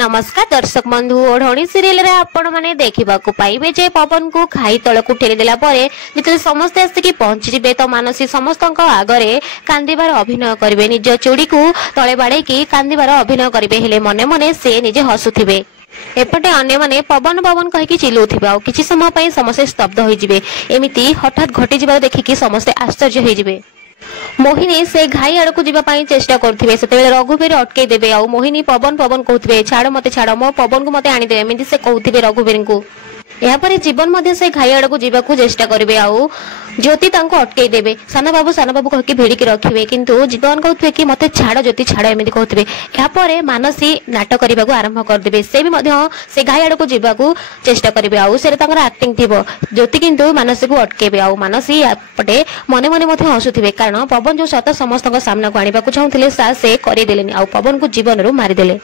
नमस्कार दर्शक बंधु ओढ़णी सीरियल रे आपण माने देखिबा को पाइबे जे पवन को खाई तळ को ठेली देला परे जिते समस्त आसिकी पहुंची जिबे तो मानसी समस्तक आगरे कांदीबार अभिनय करिवे निज चूड़ी को तळे बाडे की कांदीबार अभिनय करिवे हेले मने मने से निजे हसुथिबे एपटे अन्य माने पवन पवन कहि कि चिल्लुथिबा और किछि समय पई समस्त स्तब्ध होई जिबे एमिति हठात घटी जिबा देखि कि समस्त आश्चर्य होई जिबे। मोहिनी से घाई आड़ को जीवाई चेष्टा करथिबे सेतेबेले रघुवीर अटकई देबे आ मोहिनी पवन पवन कहथिबे छाड़ मते छाड़ मो पवन को मते आनी दे एमिति से कहथिबे रघुवीर को यापर जीवन मध्य से घाई आड़ को जीवा चेष्टा करेंगे आउ ज्योति तांको अटकई देबे साना बाबू कहके भिड़िकी रखिबे किंतु जीवन कहथिबे कि मते छाड़ ज्योति छाड़ एमिति कहथिबे यापर मानसी नाटक करबा को आरंभ कर देबे से भी मध्य से घाई आड़ को जीवा चेष्टा करेंगे आउ से तांकर एक्टिंग थिबो ज्योति किंतु मानसी को अटकेबे आउ मानसी पटे मने मने मते हसुथिबे कारण पवन जो सत समस्त सामना को आनिबा को चाहुथिले से करि देलेनी आउ पवन को जीवन रु मारि देले।